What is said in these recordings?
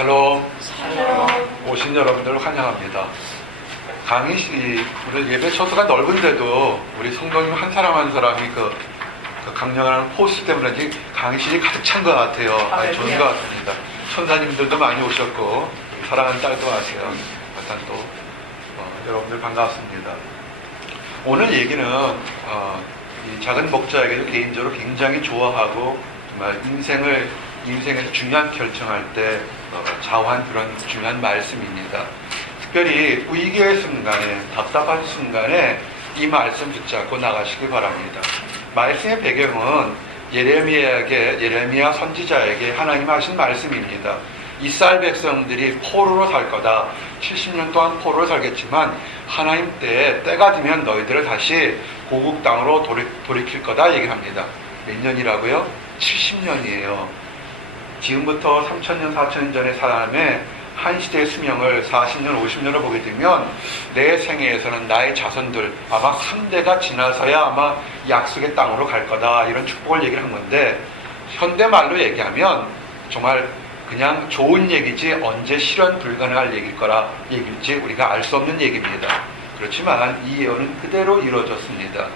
샬롬. 오신 여러분들 환영합니다. 강의실이 오늘 예배 처소가 넓은데도 우리 성도님 한 사람 한 사람이 그 강령하는 포스 때문에 강의실이 가득 찬 것 같아요. 아주 좋은 것 같습니다. 천사님들도 많이 오셨고 사랑하는 딸도 왔어요. 일단 또 여러분들 반갑습니다. 오늘 얘기는 이 작은 목자에게도 개인적으로 굉장히 좋아하고 정말 인생에서 중요한 결정할 때 좌우한 그런 중요한 말씀입니다. 특별히 위기의 순간에, 답답한 순간에 이 말씀 붙잡고 나가시기 바랍니다. 말씀의 배경은 예레미야 선지자에게 하나님 하신 말씀입니다. 이스라엘 백성들이 포로로 살 거다. 70년 동안 포로로 살겠지만 하나님 때가 되면 너희들을 다시 고국 땅으로 돌이킬 거다 얘기합니다. 몇 년이라고요? 70년이에요. 지금부터 3,000년, 4,000년 전의 사람의 한 시대의 수명을 40년, 50년을 보게 되면 내 생애에서는 나의 자손들 아마 3대가 지나서야 아마 약속의 땅으로 갈 거다 이런 축복을 얘기를 한 건데 현대말로 얘기하면 정말 그냥 좋은 얘기지 언제 실현 불가능할 얘기일지 우리가 알 수 없는 얘기입니다. 그렇지만 이 예언은 그대로 이루어졌습니다.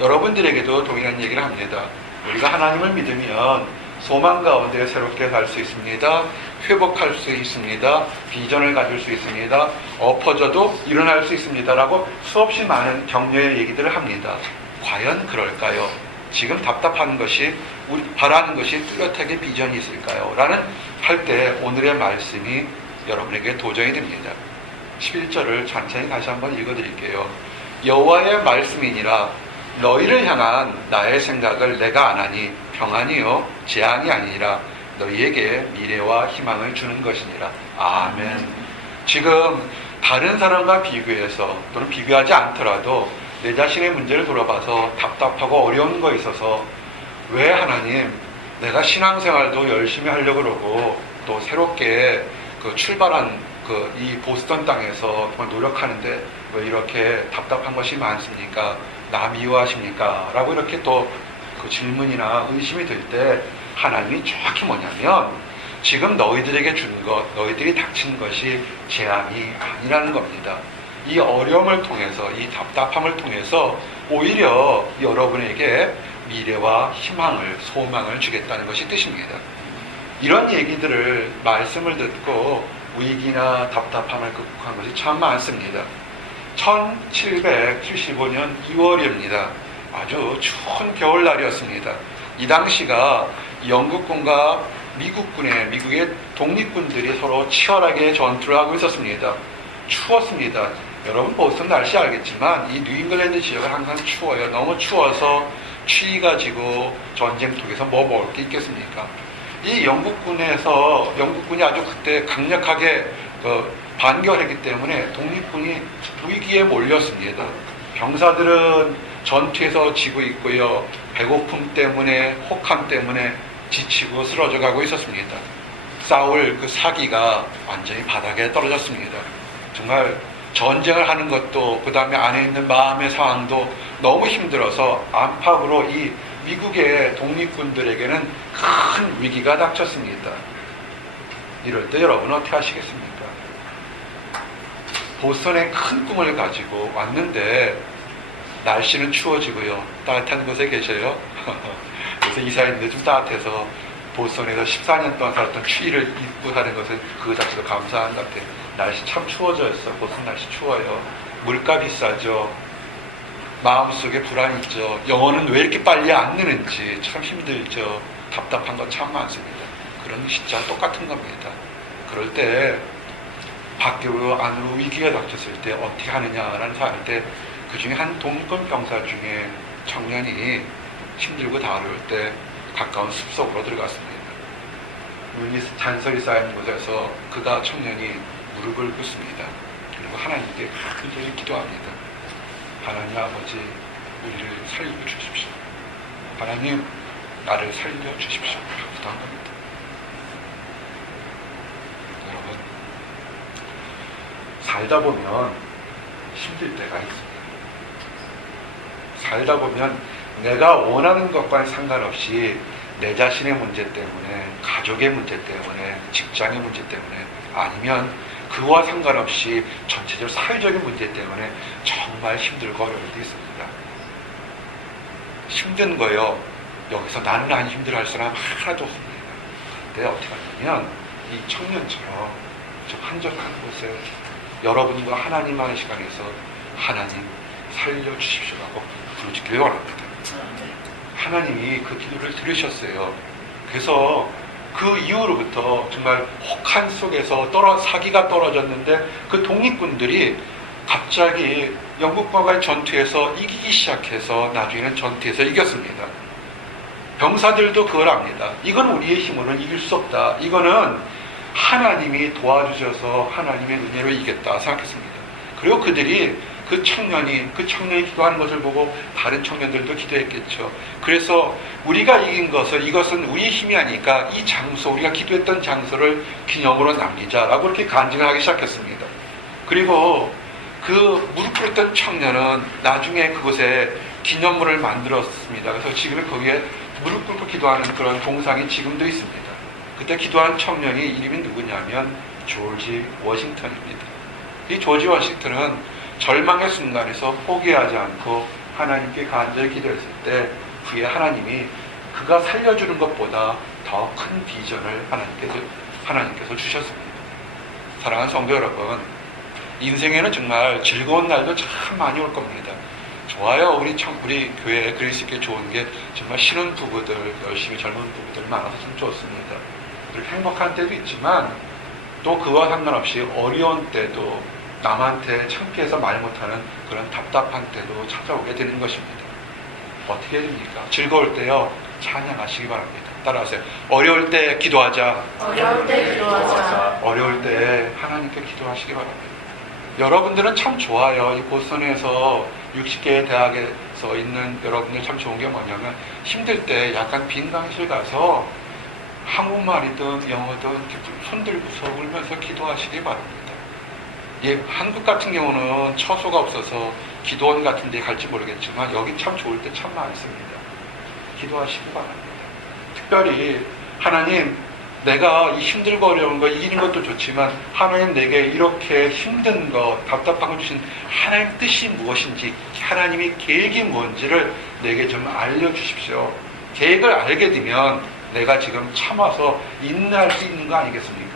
여러분들에게도 동일한 얘기를 합니다. 우리가 하나님을 믿으면 소망 가운데 새롭게 살 수 있습니다. 회복할 수 있습니다. 비전을 가질 수 있습니다. 엎어져도 일어날 수 있습니다. 라고 수없이 많은 격려의 얘기들을 합니다. 과연 그럴까요? 지금 답답한 것이 우리 바라는 것이 뚜렷하게 비전이 있을까요? 라는 할 때 오늘의 말씀이 여러분에게 도전이 됩니다. 11절을 천천히 다시 한번 읽어드릴게요. 여호와의 말씀이니라 너희를 향한 나의 생각을 내가 아나니 평안이요 재앙이 아니라 너희에게 미래와 희망을 주는 것이니라. 아멘. 지금 다른 사람과 비교해서 또는 비교하지 않더라도 내 자신의 문제를 돌아봐서 답답하고 어려운 거에 있어서 왜 하나님 내가 신앙생활도 열심히 하려고 그러고 또 새롭게 출발한 이 보스턴 땅에서 정말 노력하는데 왜 이렇게 답답한 것이 많습니까? 나 미워하십니까? 라고 이렇게 또 그 질문이나 의심이 들 때 하나님이 정확히 뭐냐면 지금 너희들에게 준 것, 너희들이 닥친 것이 재앙이 아니라는 겁니다. 이 어려움을 통해서, 이 답답함을 통해서 오히려 여러분에게 미래와 희망을, 소망을 주겠다는 것이 뜻입니다. 이런 얘기들을, 말씀을 듣고 위기나 답답함을 극복한 것이 참 많습니다. 1775년 2월입니다. 아주 추운 겨울날이었습니다. 이 당시가 영국군과 미국의 독립군들이 서로 치열하게 전투를 하고 있었습니다. 추웠습니다. 여러분 보스턴 날씨 알겠지만 이 뉴잉글랜드 지역은 항상 추워요. 너무 추워서 추위가 지고 전쟁통에서 뭐 먹을 게 있겠습니까? 이 영국군이 아주 그때 강력하게 반격했기 때문에 독립군이 위기에 몰렸습니다. 병사들은 전투에서 지고 있고요. 배고픔 때문에, 혹함 때문에 지치고 쓰러져 가고 있었습니다. 싸울 그 사기가 완전히 바닥에 떨어졌습니다. 정말 전쟁을 하는 것도 그 다음에 안에 있는 마음의 상황도 너무 힘들어서 안팎으로 이 미국의 독립군들에게는 큰 위기가 닥쳤습니다. 이럴 때 여러분은 어떻게 하시겠습니까? 보스턴에 큰 꿈을 가지고 왔는데 날씨는 추워지고요. 따뜻한 곳에 계셔요. 그래서 이사했는데 좀 따뜻해서 보스턴에서 14년 동안 살았던 추위를 잊고 사는 것은 그 자체도 감사한 것 같아요. 날씨 참 추워졌어. 보스턴 날씨 추워요. 물가 비싸죠. 마음속에 불안 있죠. 영어는 왜 이렇게 빨리 안 느는지 참 힘들죠. 답답한 거 참 많습니다. 그런 시자 똑같은 겁니다. 그럴 때 밖으로 안으로 위기가 닥쳤을 때 어떻게 하느냐라는 사람일 때 그 중에 한 독립군 병사 중에 청년이 힘들고 다루일 때 가까운 숲속으로 들어갔습니다. 눈이 잔설이 쌓인 곳에서 청년이 무릎을 꿇습니다. 그리고 하나님께 간절히 기도합니다. 하나님 아버지, 우리를 살려주십시오. 하나님, 나를 살려주십시오. 기도한 겁니다. 여러분, 살다 보면 힘들 때가 있습니다. 살다 보면 내가 원하는 것과는 상관없이 내 자신의 문제 때문에, 가족의 문제 때문에, 직장의 문제 때문에, 아니면 그와 상관없이 전체적으로 사회적인 문제 때문에 정말 힘들고 어려울 때 있습니다. 힘든 거요, 여기서 나는 안 힘들어할 사람 하나도 없습니다. 근데 어떻게 하냐면 이 청년처럼 좀 한적한 곳에 여러분과 하나님만의 시간에서 하나님 살려주십시오라고 부르짖기를 원합니다. 하나님이 그 기도를 들으셨어요. 그래서 그 이후로부터 정말 혹한 속에서 사기가 떨어졌는데 그 독립군들이 갑자기 영국과의 전투에서 이기기 시작해서 나중에는 전투에서 이겼습니다. 병사들도 그걸 압니다. 이건 우리의 힘으로는 이길 수 없다. 이거는 하나님이 도와주셔서 하나님의 은혜로 이겼다 생각했습니다. 그리고 그들이 그 청년이 기도하는 것을 보고 다른 청년들도 기도했겠죠. 그래서 우리가 이긴 이것은 우리의 힘이 아니니까 이 장소, 우리가 기도했던 장소를 기념으로 남기자라고 이렇게 간증을 하기 시작했습니다. 그리고 그 무릎 꿇었던 청년은 나중에 그곳에 기념물을 만들었습니다. 그래서 지금 거기에 무릎 꿇고 기도하는 그런 동상이 지금도 있습니다. 그때 기도한 청년이 이름이 누구냐면 조지 워싱턴입니다. 이 조지 워싱턴은 절망의 순간에서 포기하지 않고 하나님께 간절히 기도했을 때 그의 하나님이 그가 살려주는 것보다 더 큰 비전을 하나님께서 주셨습니다. 사랑하는 성도 여러분, 인생에는 정말 즐거운 날도 참 많이 올 겁니다. 좋아요. 우리 교회에 그리스 있게 좋은 게 정말 신혼 부부들, 열심히 젊은 부부들 많아서 참 좋습니다. 그리고 행복한 때도 있지만 또 그와 상관없이 어려운 때도 남한테 창피해서 말 못하는 그런 답답한 때도 찾아오게 되는 것입니다. 어떻게 해야 됩니까? 즐거울 때요, 찬양하시기 바랍니다. 따라하세요. 어려울 때 기도하자. 어려울 때 기도하자. 어려울 때 하나님께 기도하시기 바랍니다. 여러분들은 참 좋아요. 이 보스턴에서 60개의 대학에서 있는 여러분들 참 좋은 게 뭐냐면 힘들 때 약간 빈 강의실 가서 한국말이든 영어든 손 들고서 울면서 기도하시기 바랍니다. 예, 한국 같은 경우는 처소가 없어서 기도원 같은 데 갈지 모르겠지만 여기 참 좋을 때 참 많습니다. 기도하시기 바랍니다. 특별히 하나님, 내가 이 힘들고 어려운 거 이기는 것도 좋지만 하나님 내게 이렇게 힘든 거, 답답한 거 주신 하나님 뜻이 무엇인지, 하나님의 계획이 뭔지를 내게 좀 알려주십시오. 계획을 알게 되면 내가 지금 참아서 인내할 수 있는 거 아니겠습니까?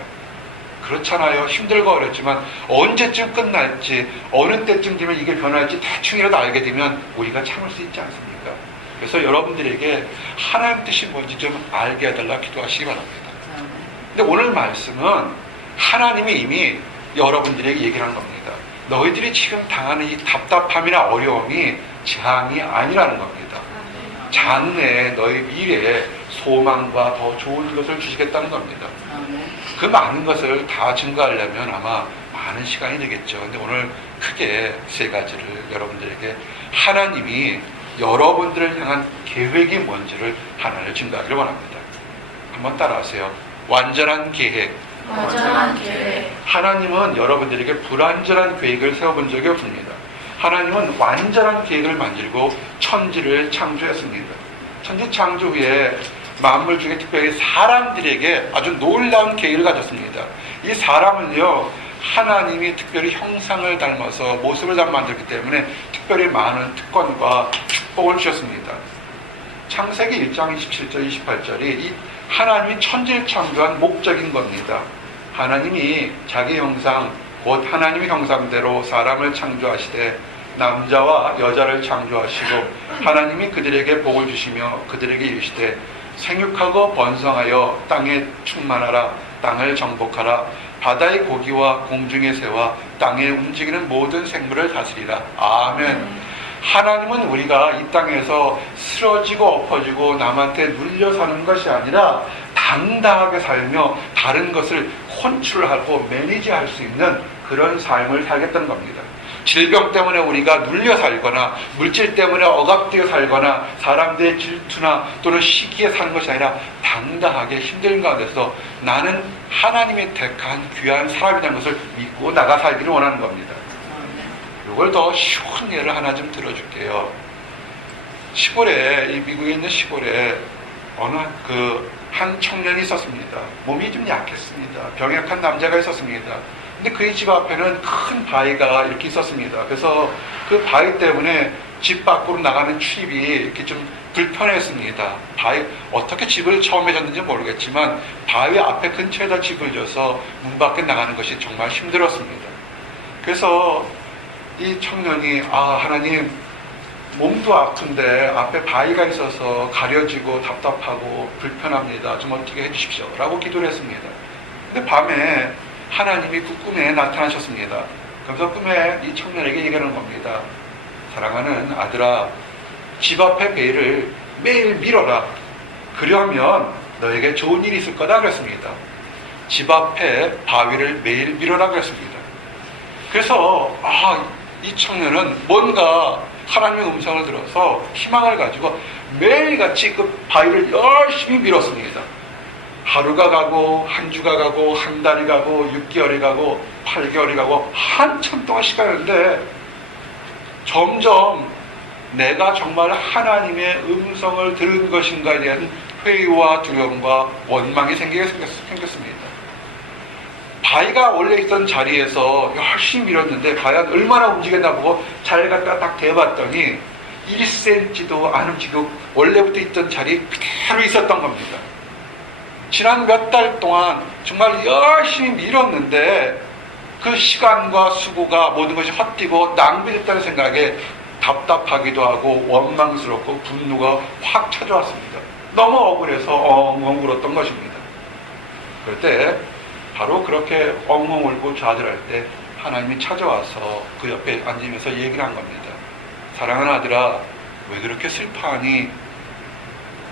그렇잖아요. 힘들고 어렵지만 언제쯤 끝날지, 어느 때쯤 되면 이게 변할지 대충이라도 알게 되면 우리가 참을 수 있지 않습니까? 그래서 여러분들에게 하나님 뜻이 뭔지 좀 알게 해달라 기도하시기 바랍니다. 근데 오늘 말씀은 하나님이 이미 여러분들에게 얘기를 한 겁니다. 너희들이 지금 당하는 이 답답함이나 어려움이 재앙이 아니라는 겁니다. 장래에 너희 미래에 소망과 더 좋은 것을 주시겠다는 겁니다. 그 많은 것을 다 증거하려면 아마 많은 시간이 되겠죠. 근데 오늘 크게 세 가지를 여러분들에게 하나님이 여러분들을 향한 계획이 뭔지를 하나를 증거하기를 원합니다. 한번 따라하세요. 완전한 계획. 완전한 계획. 하나님은 여러분들에게 불완전한 계획을 세워본 적이 없습니다. 하나님은 완전한 계획을 만들고 천지를 창조했습니다. 천지 창조 후에 만물 중에 특별히 사람들에게 아주 놀라운 계획을 가졌습니다. 이 사람은요, 하나님이 특별히 형상을 닮아서 모습을 닮아 만들기 때문에 특별히 많은 특권과 축복을 주셨습니다. 창세기 1장 27절 28절이 이 하나님이 천지를 창조한 목적인 겁니다. 하나님이 자기 형상, 곧 하나님의 형상대로 사람을 창조하시되 남자와 여자를 창조하시고 하나님이 그들에게 복을 주시며 그들에게 이르시되 생육하고 번성하여 땅에 충만하라. 땅을 정복하라. 바다의 고기와 공중의 새와 땅에 움직이는 모든 생물을 다스리라. 아멘. 하나님은 우리가 이 땅에서 쓰러지고 엎어지고 남한테 눌려 사는 것이 아니라 당당하게 살며 다른 것을 컨트롤하고 매니지할 수 있는 그런 삶을 살겠다는 겁니다. 질병 때문에 우리가 눌려 살거나 물질 때문에 억압되어 살거나 사람들의 질투나 또는 시기에 사는 것이 아니라 당당하게 힘든 가운데서 나는 하나님이 택한 귀한 사람이라는 것을 믿고 나가 살기를 원하는 겁니다. 이걸 더 쉬운 예를 하나 좀 들어줄게요. 시골에, 이 미국에 있는 시골에 어느 한 청년이 있었습니다. 몸이 좀 약했습니다. 병약한 남자가 있었습니다. 근데 그의 집 앞에는 큰 바위가 이렇게 있었습니다. 그래서 그 바위 때문에 집 밖으로 나가는 출입이 이렇게 좀 불편했습니다. 어떻게 집을 처음에 졌는지 모르겠지만 바위 앞에 근처에다 집을 져서 문 밖에 나가는 것이 정말 힘들었습니다. 그래서 이 청년이 하나님, 몸도 아픈데 앞에 바위가 있어서 가려지고 답답하고 불편합니다. 좀 어떻게 해주십시오 라고 기도를 했습니다. 근데 밤에 하나님이 그 꿈에 나타나셨습니다. 그래서 꿈에 이 청년에게 얘기하는 겁니다. 사랑하는 아들아, 집 앞에 베일을 매일 밀어라. 그러면 너에게 좋은 일이 있을 거다 그랬습니다. 집 앞에 바위를 매일 밀어라 그랬습니다. 그래서 이 청년은 뭔가 하나님의 음성을 들어서 희망을 가지고 매일같이 그 바위를 열심히 밀었습니다. 하루가 가고 한 주가 가고 한 달이 가고 6개월이 가고 8개월이 가고 한참 동안 시간인데 점점 내가 정말 하나님의 음성을 들은 것인가에 대한 회의와 두려움과 원망이 생겼습니다. 바위가 원래 있던 자리에서 열심히 밀었는데 바위가 얼마나 움직였나 보고 잘 갖다 딱 대봤더니 1cm도 안 움직이고 원래부터 있던 자리에 그대로 있었던 겁니다. 지난 몇 달 동안 정말 열심히 밀었는데 그 시간과 수고가 모든 것이 헛되고 낭비됐다는 생각에 답답하기도 하고 원망스럽고 분노가 확 찾아왔습니다. 너무 억울해서 엉엉 울었던 것입니다. 그럴 때 바로 그렇게 엉엉 울고 좌절할 때 하나님이 찾아와서 그 옆에 앉으면서 얘기를 한 겁니다. 사랑하는 아들아, 왜 그렇게 슬퍼하니?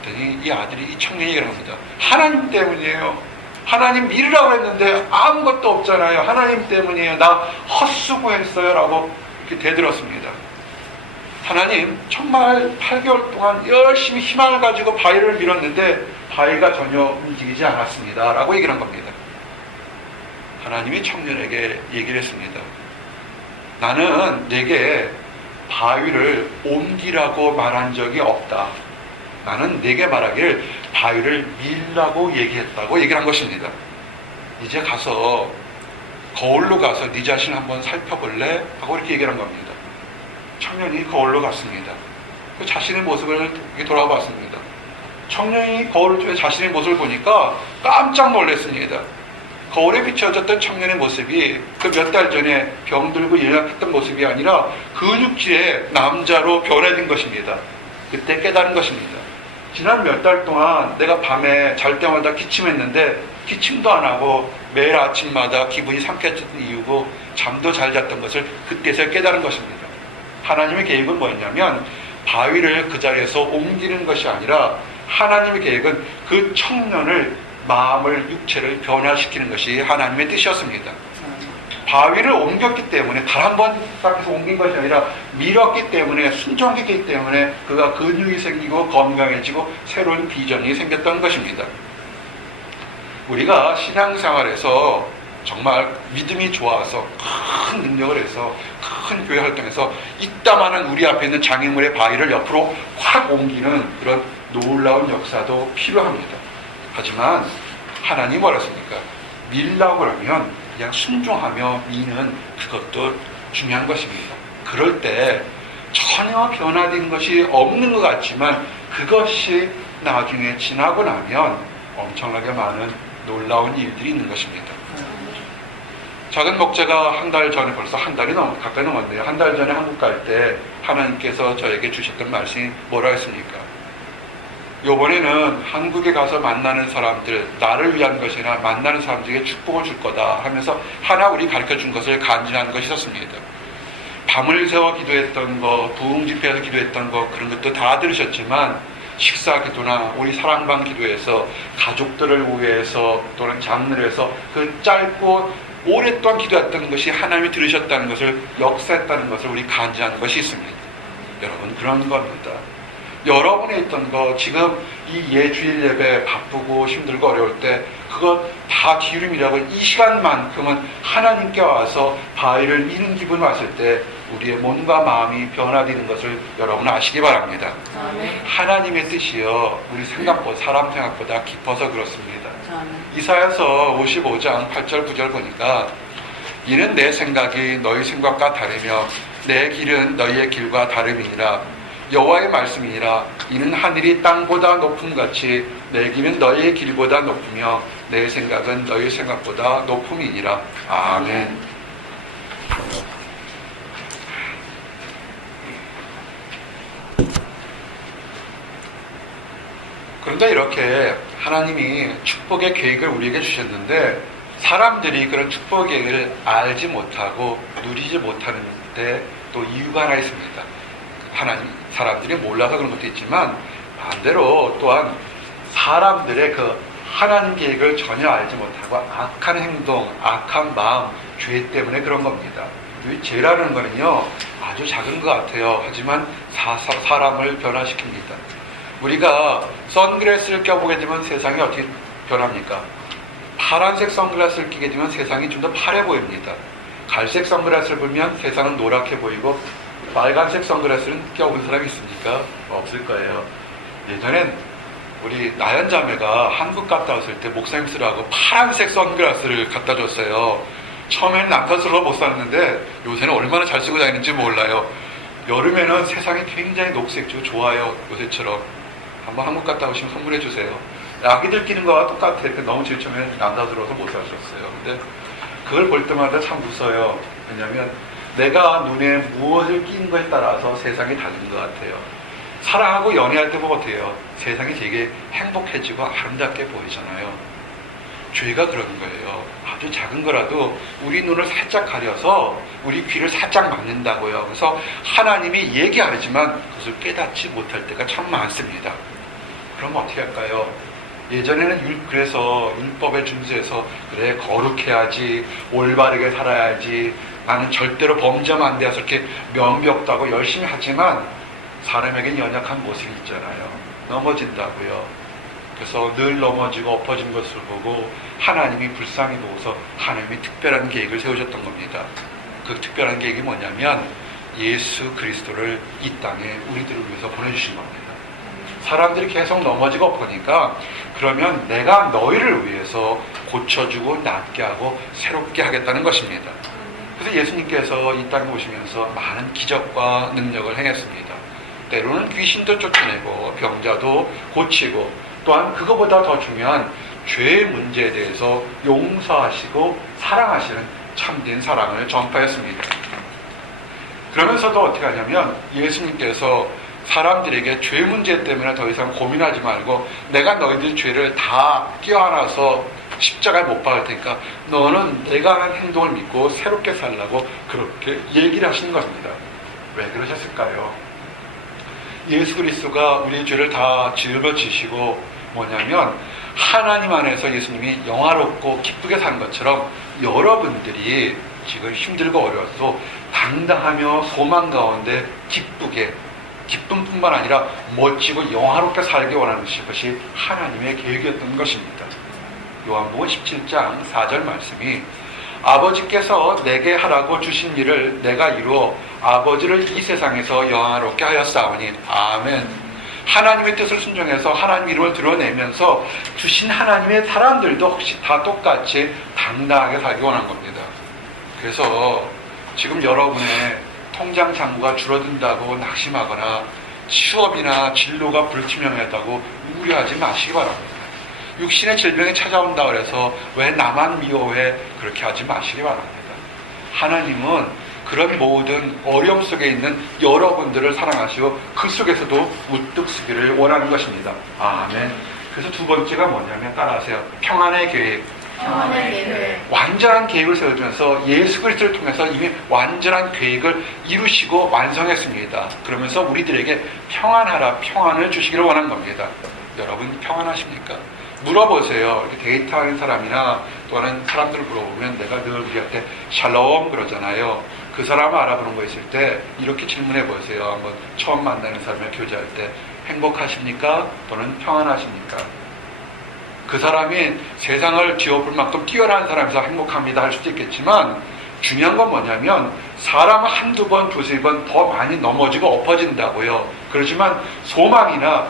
그랬더니 이 아들이, 이 청년이 얘기를 합니다. 하나님 때문이에요. 하나님 밀으라고 했는데 아무것도 없잖아요. 하나님 때문이에요. 나 헛수고했어요 라고 이렇게 대들었습니다. 하나님, 정말 8개월 동안 열심히 희망을 가지고 바위를 밀었는데 바위가 전혀 움직이지 않았습니다 라고 얘기를 한 겁니다. 하나님이 청년에게 얘기를 했습니다. 나는 내게 바위를 옮기라고 말한 적이 없다. 나는 내게 말하기를 바위를 밀라고 얘기했다고 얘기를 한 것입니다. 이제 가서 거울로 가서 네 자신을 한번 살펴볼래? 하고 이렇게 얘기를 한 겁니다. 청년이 거울로 갔습니다. 그 자신의 모습을 돌아봤습니다. 청년이 거울 쪽에 자신의 모습을 보니까 깜짝 놀랐습니다. 거울에 비춰졌던 청년의 모습이 그 몇 달 전에 병들고 연약했던 모습이 아니라 근육질의 남자로 변해진 것입니다. 그때 깨달은 것입니다. 지난 몇 달 동안 내가 밤에 잘 때마다 기침했는데 기침도 안 하고 매일 아침마다 기분이 상쾌했던 이유고 잠도 잘 잤던 것을 그때서 깨달은 것입니다. 하나님의 계획은 뭐였냐면 바위를 그 자리에서 옮기는 것이 아니라 하나님의 계획은 그 청년을, 마음을, 육체를 변화시키는 것이 하나님의 뜻이었습니다. 바위를 옮겼기 때문에 단 한 번 딱 해서 옮긴 것이 아니라 밀었기 때문에, 순종했기 때문에 그가 근육이 생기고 건강해지고 새로운 비전이 생겼던 것입니다. 우리가 신앙생활에서 정말 믿음이 좋아서 큰 능력을 해서 큰 교회 활동에서 이따만한 우리 앞에 있는 장애물의 바위를 옆으로 확 옮기는 그런 놀라운 역사도 필요합니다. 하지만 하나님 뭐라 했습니까? 밀라고 그러면 그냥 순종하며 미는 그것도 중요한 것입니다. 그럴 때 전혀 변화된 것이 없는 것 같지만 그것이 나중에 지나고 나면 엄청나게 많은 놀라운 일들이 있는 것입니다. 작은 목자가 한 달 전에, 벌써 한 달이 가까이 넘었네요. 한 달 전에 한국 갈 때 하나님께서 저에게 주셨던 말씀이 뭐라 했습니까? 이번에는 한국에 가서 만나는 사람들, 나를 위한 것이나 만나는 사람들에게 축복을 줄 거다 하면서 하나 우리 가르쳐 준 것을 간증한 것이 있었습니다. 밤을 새워 기도했던 거, 부흥집회에서 기도했던 거, 그런 것도 다 들으셨지만 식사 기도나 우리 사랑방 기도에서 가족들을 위해서 또는 장르를 해서 그 짧고 오랫동안 기도했던 것이 하나님이 들으셨다는 것을, 역사했다는 것을 우리 간증한 것이 있습니다. 여러분, 그런 겁니다. 여러분이 있던 거, 지금 이 예주일 예배 바쁘고 힘들고 어려울 때 그거 다 기름이라고 이 시간만큼은 하나님께 와서 바위를 미는 기분 왔을 때 우리의 몸과 마음이 변화되는 것을 여러분 아시기 바랍니다. 아멘. 하나님의 뜻이요 우리 생각보다 사람 생각보다 깊어서 그렇습니다. 아멘. 이사야서 55장 8절 9절 보니까 이는 내 생각이 너희 생각과 다르며 내 길은 너희의 길과 다름이니라. 여호와의 말씀이니라. 이는 하늘이 땅보다 높음같이 내 길은 너희의 길보다 높으며 내 생각은 너희 생각보다 높음이니라. 아멘. 그런데 이렇게 하나님이 축복의 계획을 우리에게 주셨는데 사람들이 그런 축복의 계획을 알지 못하고 누리지 못하는 데 또 이유가 하나 있습니다. 사람들이 몰라서 그런 것도 있지만 반대로 또한 사람들의 그 하나님 계획을 전혀 알지 못하고 악한 행동, 악한 마음, 죄 때문에 그런 겁니다. 이 죄라는 거는요 아주 작은 것 같아요. 하지만 사람을 변화시킵니다. 우리가 선글라스를 껴보게 되면 세상이 어떻게 변합니까? 파란색 선글라스를 끼게 되면 세상이 좀 더 파래 보입니다. 갈색 선글라스를 보면 세상은 노랗게 보이고 빨간색 선글라스는 껴본 사람이 있습니까? 없을 거예요. 예전엔 우리 나연 자매가 한국 갔다 왔을 때 목사님 쓰라고 파란색 선글라스를 갖다 줬어요. 처음에는 남탓스러워 못 샀는데 요새는 얼마나 잘 쓰고 다니는지 몰라요. 여름에는 세상이 굉장히 녹색이고 좋아요. 요새처럼. 한번 한국 갔다 오시면 선물해 주세요. 아기들 끼는 거와 똑같아. 너무 질투면 남자스러워서 못 사셨어요. 근데 그걸 볼 때마다 참 웃어요. 왜냐면 내가 눈에 무엇을 끼는 거에 따라서 세상이 다른 것 같아요. 사랑하고 연애할 때 보면 어때요? 세상이 되게 행복해지고 아름답게 보이잖아요. 죄가 그런 거예요. 아주 작은 거라도 우리 눈을 살짝 가려서 우리 귀를 살짝 막는다고요. 그래서 하나님이 얘기하지만 그것을 깨닫지 못할 때가 참 많습니다. 그럼 어떻게 할까요? 예전에는 그래서 율법에 준수해서 그래 거룩해야지 올바르게 살아야지 나는 절대로 범죄하면 안 돼서 이렇게 명벽도 하고 열심히 하지만 사람에겐 연약한 모습이 있잖아요. 넘어진다고요. 그래서 늘 넘어지고 엎어진 것을 보고 하나님이 불쌍히 보고서 하나님이 특별한 계획을 세우셨던 겁니다. 그 특별한 계획이 뭐냐면 예수 그리스도를 이 땅에 우리들을 위해서 보내주신 겁니다. 사람들이 계속 넘어지고 엎으니까 그러면 내가 너희를 위해서 고쳐주고 낫게 하고 새롭게 하겠다는 것입니다. 그래서 예수님께서 이 땅에 오시면서 많은 기적과 능력을 행했습니다. 때로는 귀신도 쫓아내고 병자도 고치고 또한 그것보다 더 중요한 죄의 문제에 대해서 용서하시고 사랑하시는 참된 사랑을 전파했습니다. 그러면서도 어떻게 하냐면 예수님께서 사람들에게 죄 문제 때문에 더 이상 고민하지 말고 내가 너희들 죄를 다 껴안아서 십자가에 못 박을 테니까 너는 내가 하는 행동을 믿고 새롭게 살라고 그렇게 얘기를 하시는 것입니다. 왜 그러셨을까요? 예수 그리스도가 우리의 죄를 다 짊어지시고 뭐냐면 하나님 안에서 예수님이 영화롭고 기쁘게 사는 것처럼 여러분들이 지금 힘들고 어려워도 당당하며 소망 가운데 기쁘게 기쁨뿐만 아니라 멋지고 영화롭게 살기 원하는 것이 하나님의 계획이었던 것입니다. 요한복음 17장 4절 말씀이 아버지께서 내게 하라고 주신 일을 내가 이루어 아버지를 이 세상에서 영화롭게 하였사오니 아멘. 하나님의 뜻을 순종해서 하나님 이름을 드러내면서 주신 하나님의 사람들도 혹시 다 똑같이 당당하게 살기 원한 겁니다. 그래서 지금 여러분의 통장 잔고가 줄어든다고 낙심하거나 취업이나 진로가 불투명하다고 우려하지 마시기 바랍니다. 육신의 질병이 찾아온다 그래서 왜 나만 미워해 그렇게 하지 마시기 바랍니다. 하나님은 그런 모든 어려움 속에 있는 여러분들을 사랑하시고 그 속에서도 우뚝 서기를 원하는 것입니다. 아멘. 그래서 두 번째가 뭐냐면 따라하세요. 평안의 계획. 평안의 계획. 완전한 계획을 세워주면서 예수 그리스도를 통해서 이미 완전한 계획을 이루시고 완성했습니다. 그러면서 우리들에게 평안하라, 평안을 주시기를 원한 겁니다. 여러분 평안하십니까? 물어보세요. 이렇게 데이트하는 사람이나 또는 사람들을 물어보면 내가 늘 우리한테 샬롬 그러잖아요. 그 사람을 알아보는 거 있을 때 이렇게 질문해 보세요. 한번 처음 만나는 사람을 교제할 때 행복하십니까? 또는 평안하십니까? 그 사람이 세상을 뒤엎을 만큼 뛰어난 사람이서 행복합니다 할 수도 있겠지만 중요한 건 뭐냐면 사람은 한두 번, 두세 번 더 많이 넘어지고 엎어진다고요. 그렇지만 소망이나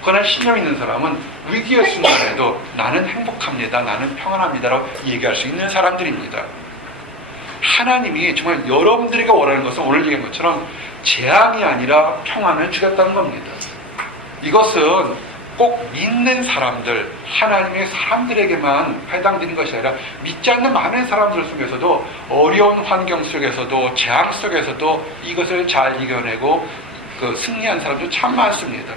굳건한 신념 있는 사람은 위기의 순간에도 나는 행복합니다. 나는 평안합니다라고 얘기할 수 있는 사람들입니다. 하나님이 정말 여러분들에게 원하는 것은 오늘 얘기한 것처럼 재앙이 아니라 평안을 주겠다는 겁니다. 이것은 꼭 믿는 사람들, 하나님의 사람들에게만 해당되는 것이 아니라 믿지 않는 많은 사람들 속에서도 어려운 환경 속에서도 재앙 속에서도 이것을 잘 이겨내고 승리한 사람도 참 많습니다.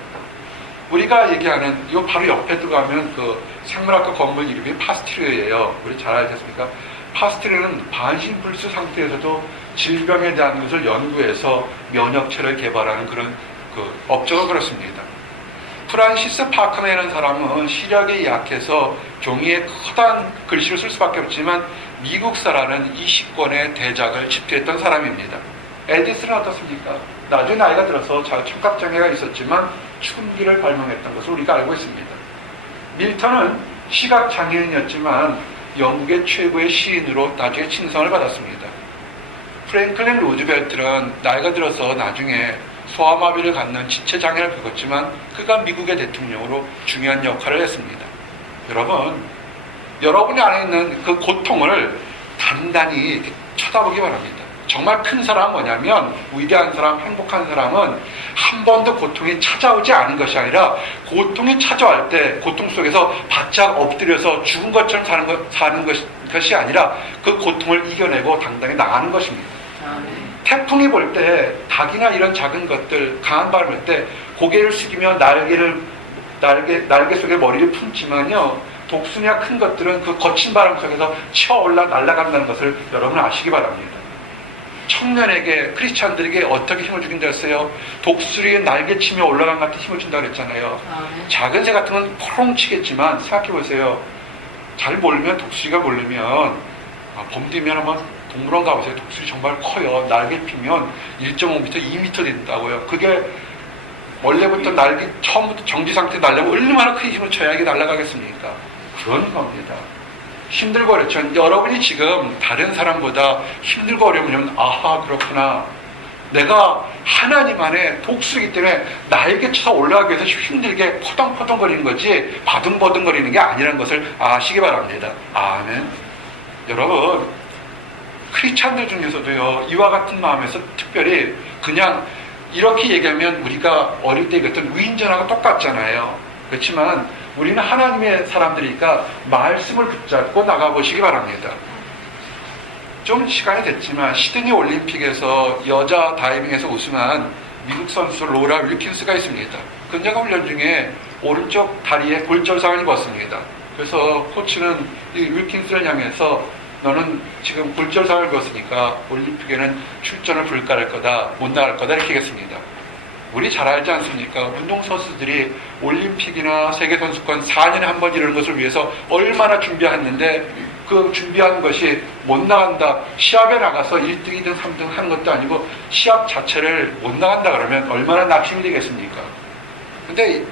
우리가 얘기하는 이 바로 옆에 들어가면 생물학과 건물 이름이 파스티르예요. 우리 잘 알지 않습니까? 파스티르는 반신불수 상태에서도 질병에 대한 것을 연구해서 면역체를 개발하는 그런 업적을 그렇습니다. 프란시스 파크맨이라는 사람은 시력이 약해서 종이에 커다란 글씨를 쓸 수밖에 없지만 미국사라는 20권의 대작을 집필했던 사람입니다. 에디슨은 어떻습니까? 나중에 나이가 들어서 청각장애가 있었지만 춘기를 발명했던 것을 우리가 알고 있습니다. 밀턴은 시각장애인이었지만 영국의 최고의 시인으로 나중에 칭송을 받았습니다. 프랭클린 루즈벨트는 나이가 들어서 나중에 소아마비를 갖는 지체장애를 겪었지만 그가 미국의 대통령으로 중요한 역할을 했습니다. 여러분이 안에 있는 그 고통을 단단히 쳐다보기 바랍니다. 정말 큰 사람은 뭐냐면 위대한 사람, 행복한 사람은 한 번도 고통이 찾아오지 않은 것이 아니라 고통이 찾아올 때 고통 속에서 바짝 엎드려서 죽은 것처럼 사는 것이 아니라 그 고통을 이겨내고 당당히 나가는 것입니다. 태풍이 불 때 닭이나 이런 작은 것들 강한 바람이 불 때 고개를 숙이며 날개 속에 머리를 품지만요 독수리나 큰 것들은 그 거친 바람 속에서 치어올라 날아간다는 것을 여러분 아시기 바랍니다. 청년에게 크리스찬들에게 어떻게 힘을 주긴다 했어요? 독수리의 날개치며 올라간 같은 힘을 준다고 그랬잖아요. 작은 새 같은 건 포롱 치겠지만 생각해보세요. 잘 몰면 독수리가 몰리면 봄 되면 한번 동물원 가보세요. 독수리 정말 커요. 날개 피면 1.5m, 2m 된다고요. 그게 원래부터 처음부터 정지 상태에 날려면 얼마나 큰 힘을 줘야 이게 날아가겠습니까? 그런 겁니다. 힘들고 어렵지만 여러분이 지금 다른 사람보다 힘들고 어려우면 아하 그렇구나. 내가 하나님 안에 독수리이기 때문에 날개 쳐서 올라가기 위해서 힘들게 포동포동거리는 거지 바둥바둥거리는 게 아니라는 것을 아시기 바랍니다. 아멘. 여러분 크리스찬들 중에서도요 이와 같은 마음에서 특별히 그냥 이렇게 얘기하면 우리가 어릴 때 읽었던 위인전하고 똑같잖아요. 그렇지만 우리는 하나님의 사람들이니까 말씀을 붙잡고 나가보시기 바랍니다. 좀 시간이 됐지만 시드니 올림픽에서 여자 다이빙에서 우승한 미국 선수 로라 윌킨스가 있습니다. 근자가 훈련 중에 오른쪽 다리에 골절상을 입었습니다. 그래서 코치는 이 윌킨스를 향해서 너는 지금 골절상을 입었으니까 올림픽에는 출전을 불가할 거다, 못 나갈 거다 이렇게 얘기했습니다. 우리 잘 알지 않습니까? 운동선수들이 올림픽이나 세계선수권 4년에 한 번 이러는 것을 위해서 얼마나 준비했는데 그 준비한 것이 못 나간다. 시합에 나가서 1등, 2등, 3등 하는 것도 아니고 시합 자체를 못 나간다 그러면 얼마나 낙심이 되겠습니까? 근데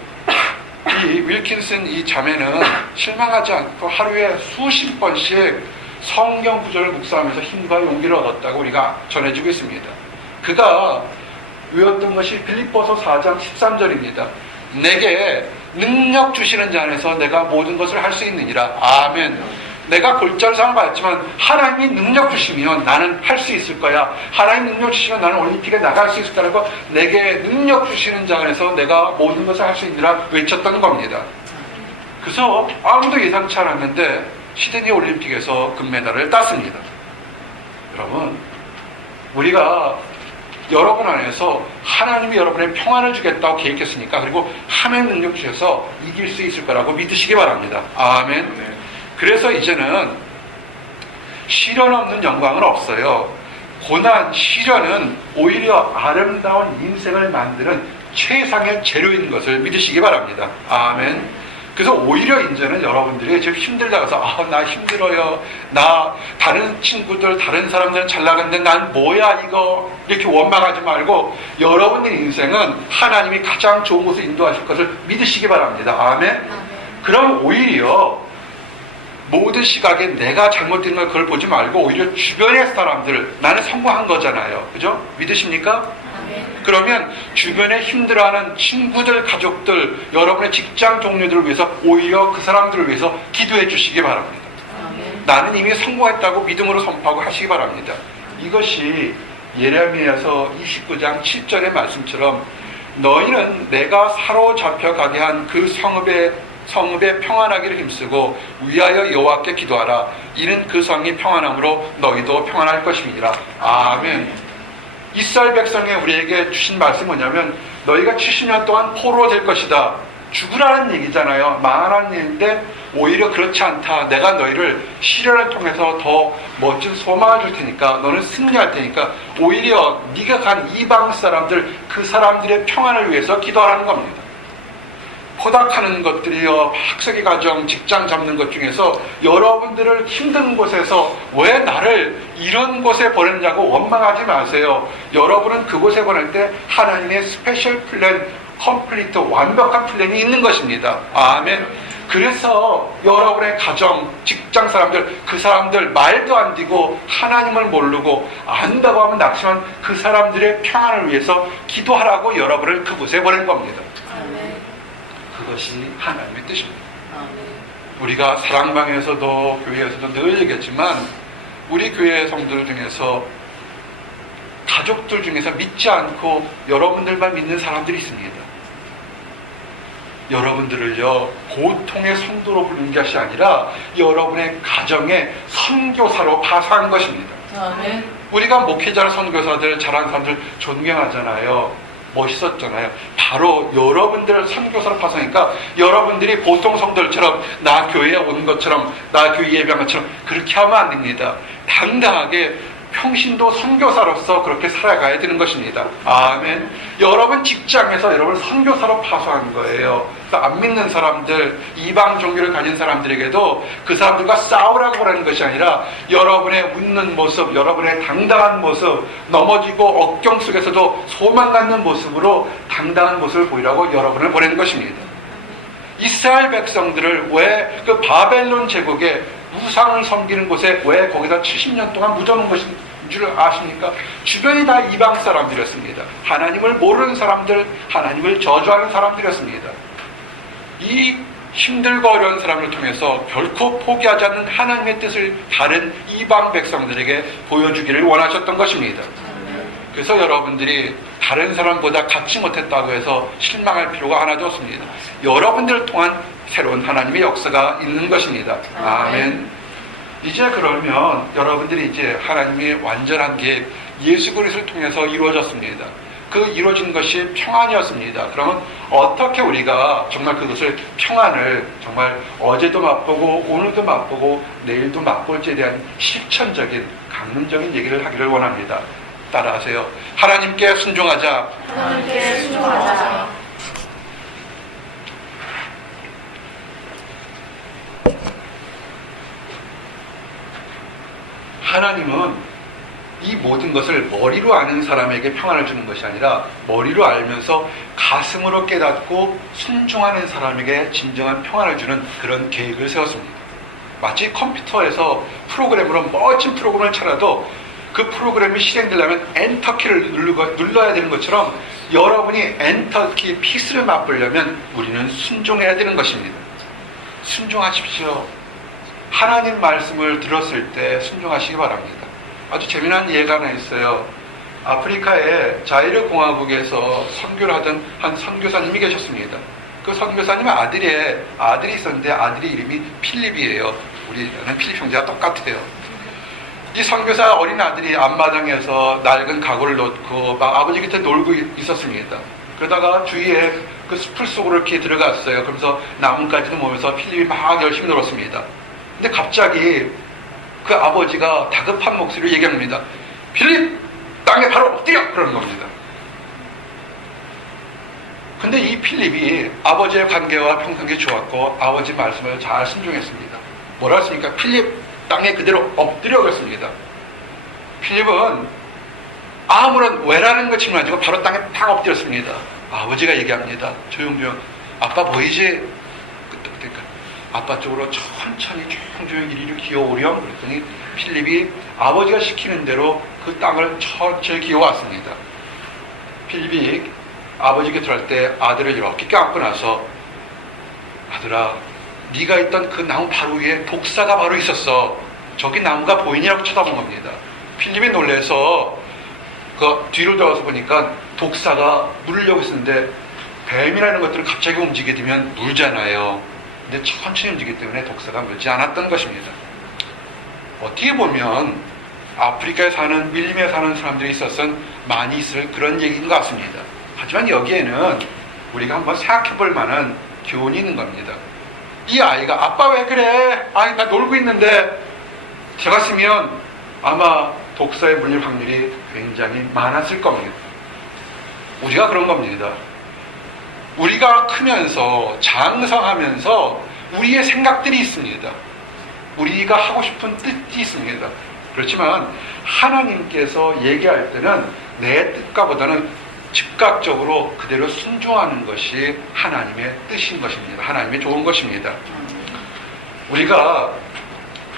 이 윌킨슨 이 자매는 실망하지 않고 하루에 수십 번씩 성경 구절을 묵상하면서 힘과 용기를 얻었다고 우리가 전해지고 있습니다. 그가 외웠던 것이 빌립보서 4장 13절입니다. 내게 능력 주시는 자 안에서 내가 모든 것을 할 수 있느니라. 아멘. 내가 골절상을 받았지만 하나님이 능력 주시면 나는 할 수 있을 거야. 하나님 능력 주시면 나는 올림픽에 나갈 수 있을 거라고 내게 능력 주시는 자 안에서 내가 모든 것을 할 수 있느라 외쳤던 겁니다. 그래서 아무도 예상치 않았는데 시드니 올림픽에서 금메달을 땄습니다. 여러분, 우리가 여러분 안에서 하나님이 여러분의 평안을 주겠다고 계획했으니까 그리고 하나님 능력 주셔서 이길 수 있을 거라고 믿으시기 바랍니다. 아멘. 그래서 이제는 시련 없는 영광은 없어요. 고난, 시련은 오히려 아름다운 인생을 만드는 최상의 재료인 것을 믿으시기 바랍니다. 아멘. 그래서 오히려 이제는 여러분들이 지금 힘들다고 해서 나 힘들어요. 나 다른 친구들, 다른 사람들은 잘 나갔는데 난 뭐야 이거 이렇게 원망하지 말고 여러분의 인생은 하나님이 가장 좋은 곳을 인도하실 것을 믿으시기 바랍니다. 아멘. 그럼 오히려 모든 시각에 내가 잘못된 걸 그걸 보지 말고 오히려 주변의 사람들, 나는 성공한 거잖아요. 그죠? 믿으십니까? 아멘. 그러면 주변에 힘들어하는 친구들, 가족들, 여러분의 직장 동료들을 위해서 오히려 그 사람들을 위해서 기도해 주시기 바랍니다. 아멘. 나는 이미 성공했다고 믿음으로 선포하고 하시기 바랍니다. 이것이 예레미야서 29장 7절의 말씀처럼 너희는 내가 사로잡혀 가게 한 그 성읍에 평안하기를 힘쓰고 위하여 여호와께 기도하라. 이는 그 성이 평안함으로 너희도 평안할 것임이라. 아멘. 이스라엘 백성이 우리에게 주신 말씀이 뭐냐면 너희가 70년 동안 포로가 될 것이다. 죽으라는 얘기잖아요. 망하라는 얘기인데 오히려 그렇지 않다. 내가 너희를 시련을 통해서 더 멋진 소망을 줄 테니까 너는 승리할 테니까 오히려 네가 간 이방 사람들 그 사람들의 평안을 위해서 기도하라는 겁니다. 포닥하는 것들이요, 학습의 과정, 직장 잡는 것 중에서 여러분들을 힘든 곳에서 왜 나를 이런 곳에 보냈냐고 원망하지 마세요. 여러분은 그곳에 보낼 때 하나님의 스페셜 플랜, 컴플리트, 완벽한 플랜이 있는 것입니다. 아멘. 그래서 여러분의 가정, 직장 사람들, 그 사람들 말도 안 되고 하나님을 모르고 안다고 하면 낙심한 그 사람들의 평안을 위해서 기도하라고 여러분을 그곳에 보낸 겁니다. 아멘. 그것이 하나님의 뜻입니다. 아멘. 우리가 사랑방에서도 교회에서도 늘 얘기했지만 우리 교회 성도들 중에서 가족들 중에서 믿지 않고 여러분들만 믿는 사람들이 있습니다. 여러분들을요 보통의 성도로 부르는 것이 아니라 여러분의 가정의 선교사로 파송한 것입니다. 아멘. 우리가 목회자나 선교사들 잘하는 사람들 존경하잖아요. 멋있었잖아요. 바로 여러분들을 선교사로 파송하니까 여러분들이 보통 성도들처럼 나 교회에 온 것처럼 나 교회 예배한 것처럼 그렇게 하면 안 됩니다. 당당하게 평신도 선교사로서 그렇게 살아가야 되는 것입니다. 아멘. 여러분 직장에서 여러분을 선교사로 파송한 거예요. 안 믿는 사람들, 이방 종교를 가진 사람들에게도 그 사람들과 싸우라고 하는 것이 아니라 여러분의 웃는 모습, 여러분의 당당한 모습, 넘어지고 억경 속에서도 소망 갖는 모습으로 당당한 모습을 보이라고 여러분을 보내는 것입니다. 이스라엘 백성들을 왜 그 바벨론 제국의 우상을 섬기는 곳에 왜 거기다 70년 동안 묻어놓은 것인 줄 아십니까? 주변이 다 이방 사람들이었습니다. 하나님을 모르는 사람들, 하나님을 저주하는 사람들이었습니다. 이 힘들고 어려운 사람을 통해서 결코 포기하지 않는 하나님의 뜻을 다른 이방 백성들에게 보여주기를 원하셨던 것입니다. 그래서 여러분들이 다른 사람보다 갖지 못했다고 해서 실망할 필요가 하나도 없습니다. 여러분들을 통한 새로운 하나님의 역사가 있는 것입니다. 아멘. 이제 그러면 여러분들이 이제 하나님의 완전한 계획, 예수 그리스도를 통해서 이루어졌습니다. 그 이루어진 것이 평안이었습니다. 그러면 어떻게 우리가 정말 그것을 평안을 정말 어제도 맛보고 오늘도 맛보고 내일도 맛볼지에 대한 실천적인 강론적인 얘기를 하기를 원합니다. 따라하세요. 하나님께 순종하자. 하나님께 순종하자. 하나님은 이 모든 것을 머리로 아는 사람에게 평안을 주는 것이 아니라 머리로 알면서 가슴으로 깨닫고 순종하는 사람에게 진정한 평안을 주는 그런 계획을 세웠습니다. 마치 컴퓨터에서 프로그램으로 멋진 프로그램을 찾아도 그 프로그램이 실행되려면 엔터키를 눌러야 되는 것처럼 여러분이 엔터키 피스를 맛보려면 우리는 순종해야 되는 것입니다. 순종하십시오. 하나님 말씀을 들었을 때 순종하시기 바랍니다. 아주 재미난 예가 하나 있어요. 아프리카의 자이르 공화국에서 선교를 하던 한 선교사님이 계셨습니다. 그 선교사님 아들이 있었는데 아들의 이름이 필립이에요. 우리는 필립 형제가 똑같아요. 이 선교사 어린 아들이 앞마당에서 낡은 가구를 놓고 막 아버지 곁에 놀고 있었습니다. 그러다가 주위에 그 숲을 속으로 이렇게 들어갔어요. 그러면서 나뭇가지도 모면서 필립이 막 열심히 놀았습니다. 근데 갑자기 그 아버지가 다급한 목소리로 얘기합니다. 필립! 땅에 바로 엎드려! 그러는 겁니다. 근데 이 필립이 아버지의 관계와 평상이 좋았고 아버지 말씀을 잘 순종했습니다. 뭐라 했습니까? 필립! 땅에 그대로 엎드려 그랬습니다. 필립은 아무런 왜라는 것 질문하지고 바로 땅에 탁 엎드렸습니다. 아버지가 얘기합니다. 조용조용. 아빠 보이지? 그러니까 아빠 쪽으로 천천히 조용히 이리로 기어오렴. 그랬더니 필립이 아버지가 시키는 대로 그 땅을 천천히 기어왔습니다. 필립이 아버지 곁을 할 때 아들을 이렇게 껴안고 나서, 아들아, 네가 있던 그 나무 바로 위에 독사가 바로 있었어. 저기 나무가 보이냐고 쳐다본 겁니다. 필립이 놀래서 그 뒤로 돌아서 보니까 독사가 물으려고 있었는데, 뱀이라는 것들은 갑자기 움직이게 되면 물잖아요. 근데 천천히 움직이기 때문에 독사가 물지 않았던 것입니다. 어떻게 보면 아프리카에 사는, 밀림에 사는 사람들이 있어서는 많이 있을 그런 얘기인 것 같습니다. 하지만 여기에는 우리가 한번 생각해 볼 만한 교훈이 있는 겁니다. 이 아이가 아빠 왜 그래? 아이 나 놀고 있는데 들어갔으면 아마 독사에 물릴 확률이 굉장히 많았을 겁니다. 우리가 그런 겁니다. 우리가 크면서 장성하면서 우리의 생각들이 있습니다. 우리가 하고 싶은 뜻이 있습니다. 그렇지만 하나님께서 얘기할 때는 내 뜻과보다는 즉각적으로 그대로 순종하는 것이 하나님의 뜻인 것입니다. 하나님의 좋은 것입니다. 우리가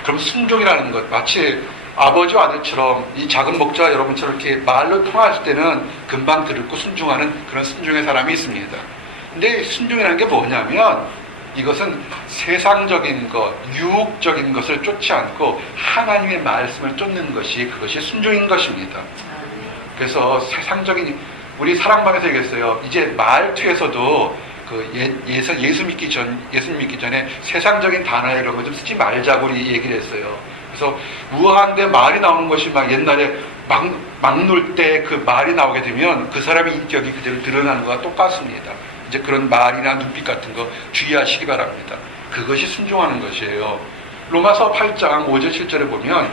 그럼 순종이라는 것, 마치 아버지와 아들처럼 이 작은 목자 여러분처럼 이렇게 말로 통화할 때는 금방 듣고 순종하는 그런 순종의 사람이 있습니다. 근데 순종이라는 게 뭐냐면 이것은 세상적인 것, 유혹적인 것을 쫓지 않고 하나님의 말씀을 쫓는 것이, 그것이 순종인 것입니다. 그래서 세상적인, 우리 사랑방에서 얘기했어요. 이제 말투에서도 그 예수 믿기 전에 세상적인 단어 이런 거 좀 쓰지 말자고 우리 얘기를 했어요. 그래서 무한대 말이 나오는 것이 막 옛날에 막 놀 때 그 말이 나오게 되면 그 사람의 인격이 그대로 드러나는 것과 똑같습니다. 이제 그런 말이나 눈빛 같은 거 주의하시기 바랍니다. 그것이 순종하는 것이에요. 로마서 8장 5절 7절에 보면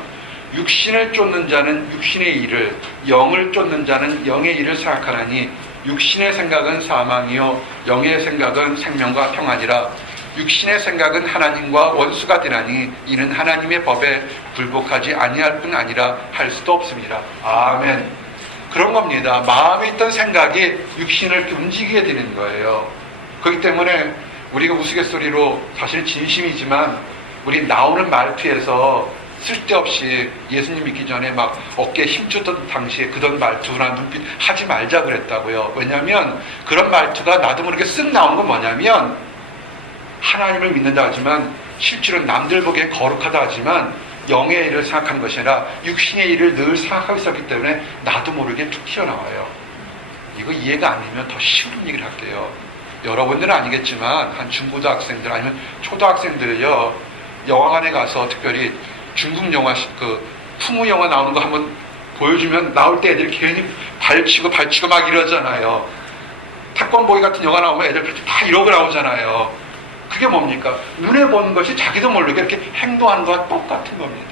육신을 쫓는 자는 육신의 일을, 영을 쫓는 자는 영의 일을 생각하나니 육신의 생각은 사망이요 영의 생각은 생명과 평안이라. 육신의 생각은 하나님과 원수가 되나니 이는 하나님의 법에 굴복하지 아니할 뿐 아니라 할 수도 없습니다. 아멘. 그런 겁니다. 마음에 있던 생각이 육신을 이렇게 움직이게 되는 거예요. 그렇기 때문에 우리가 우스갯소리로 사실 진심이지만 우리 나오는 말투에서 쓸데없이 예수님 믿기 전에 막 어깨에 힘주던 당시에 그런 말투나 눈빛 하지 말자 그랬다고요. 왜냐하면 그런 말투가 나도 모르게 쓱 나오는 건 뭐냐면 하나님을 믿는다 하지만 실제로 남들 보기엔 거룩하다 하지만 영의 일을 생각하는 것이 아니라 육신의 일을 늘 생각하고 있었기 때문에 나도 모르게 툭 튀어나와요. 이거 이해가 안 되면 더 쉬운 얘기를 할게요. 여러분들은 아니겠지만 한 중고등학생들 아니면 초등학생들은요, 영화관에 가서 특별히 중국 영화, 그 풍우 영화 나오는 거 한번 보여주면 나올 때 애들이 괜히 발치고 막 이러잖아요. 태권보이 같은 영화 나오면 애들 다 이러고 나오잖아요. 그게 뭡니까? 눈에 보는 것이 자기도 모르게 이렇게 행동하는 것과 똑같은 겁니다.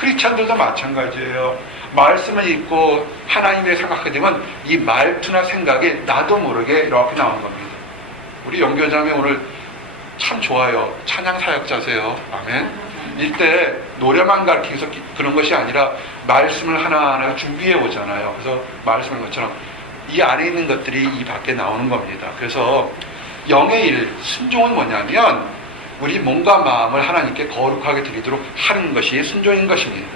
크리스찬들도 마찬가지예요. 말씀을 읽고 하나님을 생각하게 되면 이 말투나 생각이 나도 모르게 이렇게 나오는 겁니다. 우리 영교장이 오늘 참 좋아요. 찬양 사역자세요. 아멘. 이때 노래만 가르치면서 그런 것이 아니라 말씀을 하나하나 준비해 오잖아요. 그래서 말씀을 것처럼 이 안에 있는 것들이 이 밖에 나오는 겁니다. 그래서 영의 일, 순종은 뭐냐면 우리 몸과 마음을 하나님께 거룩하게 드리도록 하는 것이 순종인 것입니다.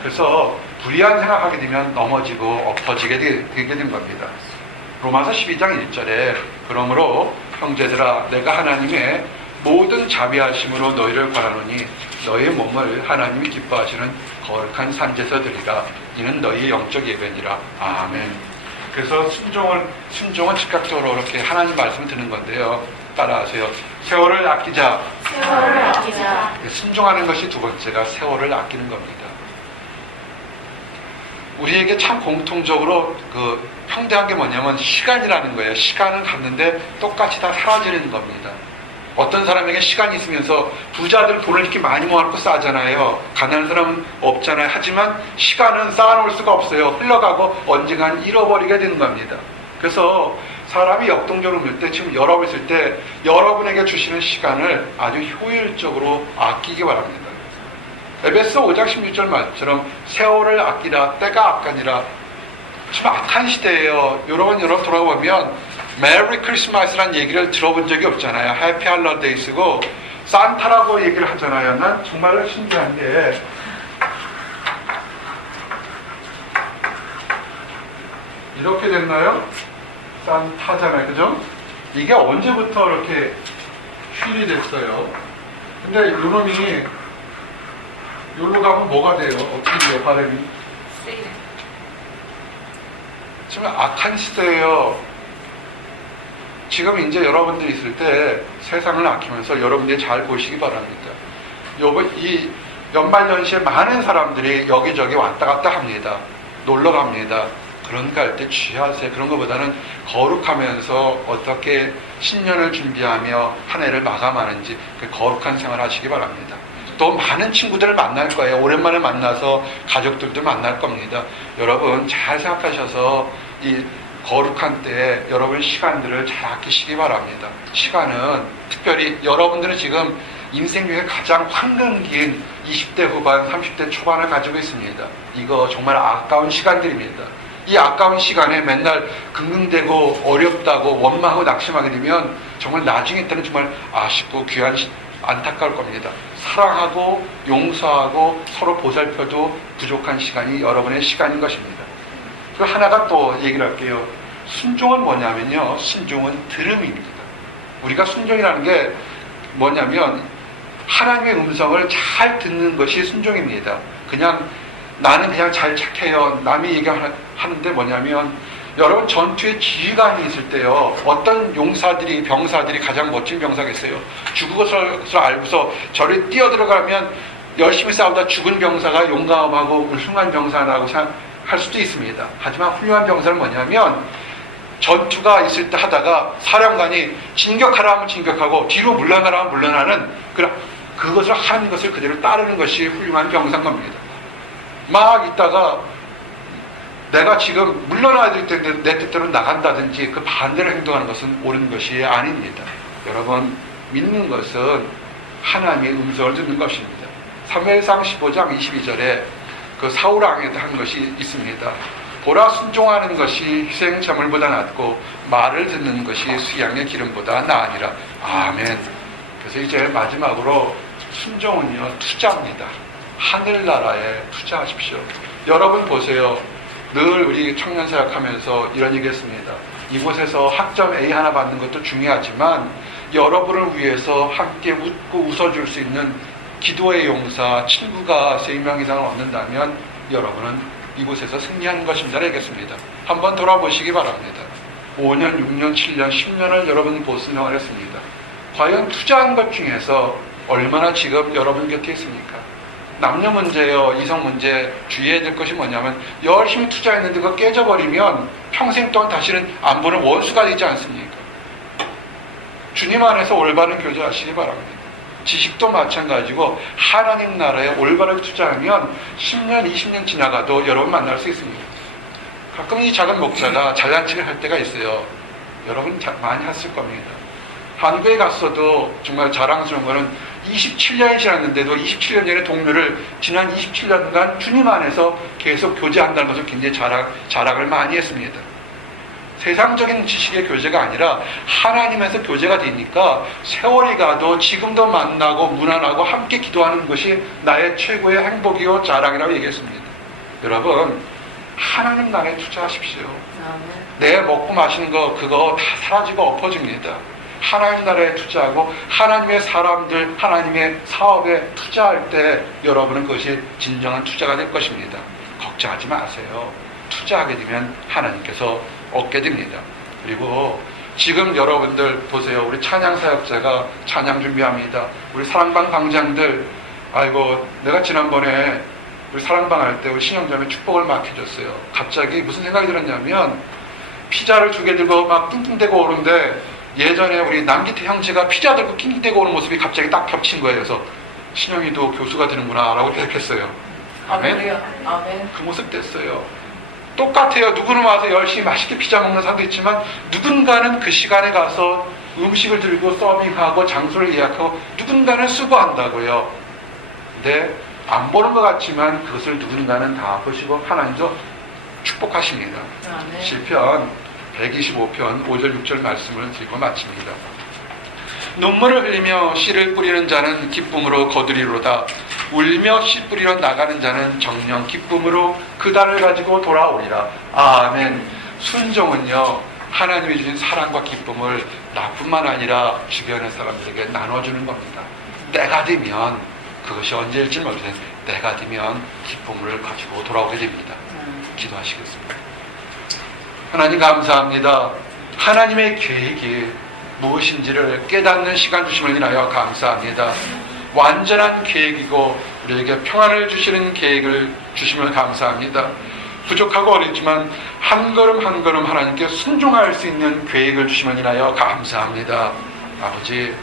그래서 불의한 생각하게 되면 넘어지고 엎어지게 되게 된 겁니다. 로마서 12장 1절에 그러므로 형제들아 내가 하나님의 모든 자비하심으로 너희를 바라노니 너희의 몸을 하나님이 기뻐하시는 거룩한 산제사 드리라. 이는 너희의 영적 예배니라. 아멘. 그래서 순종은 즉각적으로 이렇게 하나님 말씀을 듣는 건데요. 따라하세요. 세월을 아끼자. 세월을 아끼자. 순종하는 것이 두 번째가 세월을 아끼는 겁니다. 우리에게 참 공통적으로 그 평등한 게 뭐냐면 시간이라는 거예요. 시간은 갔는데 똑같이 다 사라지는 겁니다. 어떤 사람에게 시간이 있으면서 부자들은 돈을 이렇게 많이 모아놓고 싸잖아요. 가난한 사람은 없잖아요. 하지만 시간은 쌓아놓을 수가 없어요. 흘러가고 언젠간 잃어버리게 되는 겁니다. 그래서 사람이 역동적으로 볼 때 지금 여러분 있을 때 여러분에게 주시는 시간을 아주 효율적으로 아끼기 바랍니다. 에베소 5장 16절 말처럼 세월을 아끼라 때가 악하니라. 지금 악한 시대예요. 여러분 돌아보면 메리 크리스마스라는 얘기를 들어본 적이 없잖아요. 해피 할러데이스고 산타라고 얘기를 하잖아요. 난 정말로 신기한 게 이렇게 됐나요? 산타잖아요. 그죠? 이게 언제부터 이렇게 휠이 됐어요? 근데 요놈이 요로 가면 뭐가 돼요? 어떻게 돼요? 발음이? 지금 악한 시대예요. 지금 이제 여러분들이 있을 때 세상을 아끼면서 여러분들이 잘 보시기 바랍니다. 이 연말연시에 많은 사람들이 여기저기 왔다 갔다 합니다. 놀러 갑니다. 그러니까 할 때 취하세요. 그런 것보다는 거룩하면서 어떻게 신년을 준비하며 한 해를 마감하는지 그 거룩한 생활 하시기 바랍니다. 또 많은 친구들을 만날 거예요. 오랜만에 만나서 가족들도 만날 겁니다. 여러분 잘 생각하셔서 이 거룩한 때에 여러분 시간들을 잘 아끼시기 바랍니다. 시간은 특별히 여러분들은 지금 인생 중에 가장 황금기인 20대 후반, 30대 초반을 가지고 있습니다. 이거 정말 아까운 시간들입니다. 이 아까운 시간에 맨날 긍긍대고 어렵다고 원망하고 낙심하게 되면 정말 나중에 때는 정말 아쉽고 안타까울 겁니다. 사랑하고 용서하고 서로 보살펴도 부족한 시간이 여러분의 시간인 것입니다. 그 하나가 또 얘기를 할게요. 순종은 뭐냐면요. 순종은 들음입니다. 우리가 순종이라는 게 뭐냐면 하나님의 음성을 잘 듣는 것이 순종입니다. 나는 그냥 잘 착해요. 남이 얘기하는데 뭐냐면 여러분 전투에 지휘관이 있을 때요. 어떤 병사들이 가장 멋진 병사겠어요. 죽을 것을 알고서 저를 뛰어들어가면 열심히 싸우다 죽은 병사가 용감하고 훌륭한 병사라고 할 수도 있습니다. 하지만 훌륭한 병사는 뭐냐면 전투가 있을 때 하다가 사령관이 진격하라 하면 진격하고 뒤로 물러나라 하면 물러나는 그것을 하는 것을 그대로 따르는 것이 훌륭한 병사인 겁니다. 막 있다가 내가 지금 물러나야 될 텐데 내 뜻대로 나간다든지 그 반대로 행동하는 것은 옳은 것이 아닙니다. 여러분 믿는 것은 하나님의 음성을 듣는 것입니다. 사무엘상 15장 22절에 그 사울 왕에도 한 것이 있습니다. 보라 순종하는 것이 희생 제물보다 낫고 말을 듣는 것이 수양의 기름보다 나으니라. 아멘. 그래서 이제 마지막으로 순종은요 투자입니다. 하늘나라에 투자하십시오. 여러분 보세요. 늘 우리 청년사역하면서 이런 얘기했습니다. 이곳에서 학점 A 하나 받는 것도 중요하지만 여러분을 위해서 함께 웃고 웃어줄 수 있는 기도의 용사 친구가 3명 이상을 얻는다면 여러분은 이곳에서 승리하는 것입니다. 알겠습니다. 한번 돌아보시기 바랍니다. 5년, 6년, 7년, 10년을 여러분 보수생활을 했습니다. 과연 투자한 것 중에서 얼마나 지금 여러분 곁에 있습니까? 남녀 문제요, 이성 문제 주의해야 될 것이 뭐냐면 열심히 투자했는데 그거 깨져버리면 평생 동안 다시는 안 보는 원수가 되지 않습니까? 주님 안에서 올바른 교제하시기 바랍니다. 지식도 마찬가지고 하나님 나라에 올바르게 투자하면 10년, 20년 지나가도 여러분 만날 수 있습니다. 가끔 이 작은 목사가 잘난치를 할 때가 있어요. 여러분 많이 했을 겁니다. 한국에 갔어도 정말 자랑스러운 거는 27년이 지났는데도 27년 전의 동료를 지난 27년간 주님 안에서 계속 교제한다는 것을 굉장히 자랑을 많이 했습니다. 세상적인 지식의 교제가 아니라 하나님에서 교제가 되니까 세월이 가도 지금도 만나고 무난하고 함께 기도하는 것이 나의 최고의 행복이요 자랑이라고 얘기했습니다. 여러분 하나님 나라에 투자하십시오. 내 먹고 마시는 거 그거 다 사라지고 엎어집니다. 하나님 나라에 투자하고 하나님의 사람들, 하나님의 사업에 투자할 때 여러분은 그것이 진정한 투자가 될 것입니다. 걱정하지 마세요. 투자하게 되면 하나님께서 얻게 됩니다. 그리고 지금 여러분들 보세요. 우리 찬양 사역자가 찬양 준비합니다. 우리 사랑방 방장들 아이고 내가 지난번에 우리 사랑방 할 때 우리 신영자매 축복을 막 해줬어요. 갑자기 무슨 생각이 들었냐면 피자를 2개 들고 막 낑낑대고 오는데 예전에 우리 남기태 형제가 피자 들고 낑낑대고 오는 모습이 갑자기 딱 겹친 거예요. 그래서 신영이도 교수가 되는구나 라고 생각했어요. 아멘. 아멘. 그 모습 됐어요. 똑같아요. 누구는 와서 열심히 맛있게 피자 먹는 사람도 있지만 누군가는 그 시간에 가서 음식을 들고 서빙하고 장소를 예약하고 누군가는 수고한다고요. 근데 안 보는 것 같지만 그것을 누군가는 다 보시고 하나님도 축복하십니다. 시편 125편 5절 6절 말씀을 드리고 마칩니다. 눈물을 흘리며 씨를 뿌리는 자는 기쁨으로 거두리로다. 울며 씨 뿌리러 나가는 자는 정녕 기쁨으로 그 달을 가지고 돌아오리라. 아멘. 순종은요, 하나님이 주신 사랑과 기쁨을 나뿐만 아니라 주변의 사람들에게 나눠주는 겁니다. 때가 되면, 그것이 언제일지 모르겠는데 때가 되면 기쁨을 가지고 돌아오게 됩니다. 기도하시겠습니다. 하나님 감사합니다. 하나님의 계획이 무엇인지를 깨닫는 시간 주심을 인하여 감사합니다. 완전한 계획이고 우리에게 평안을 주시는 계획을 주심을 감사합니다. 부족하고 어렵지만 한 걸음 한 걸음 하나님께 순종할 수 있는 계획을 주심을 인하여 감사합니다. 아버지,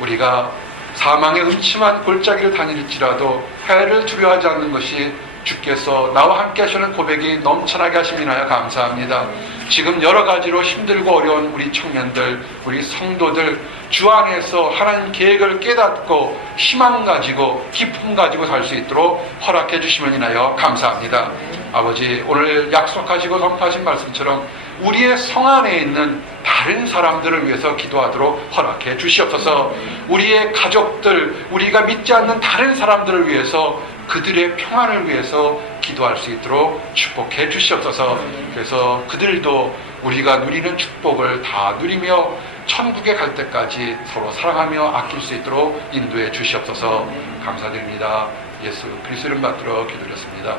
우리가 사망의 음침한 골짜기를 다닐지라도 해를 두려워하지 않는 것이 주께서 나와 함께 하시는 고백이 넘쳐나게 하심을 인하여 감사합니다. 지금 여러 가지로 힘들고 어려운 우리 청년들, 우리 성도들 주 안에서 하나님 계획을 깨닫고 희망 가지고 기쁨 가지고 살 수 있도록 허락해 주심을 인하여 감사합니다. 아버지, 오늘 약속하시고 선포하신 말씀처럼 우리의 성 안에 있는 다른 사람들을 위해서 기도하도록 허락해 주시옵소서. 우리의 가족들, 우리가 믿지 않는 다른 사람들을 위해서, 그들의 평안을 위해서 기도할 수 있도록 축복해 주시옵소서. 그래서 그들도 우리가 누리는 축복을 다 누리며 천국에 갈 때까지 서로 사랑하며 아낄 수 있도록 인도해 주시옵소서. 감사드립니다. 예수 그리스도 이름 받들어 기도드렸습니다.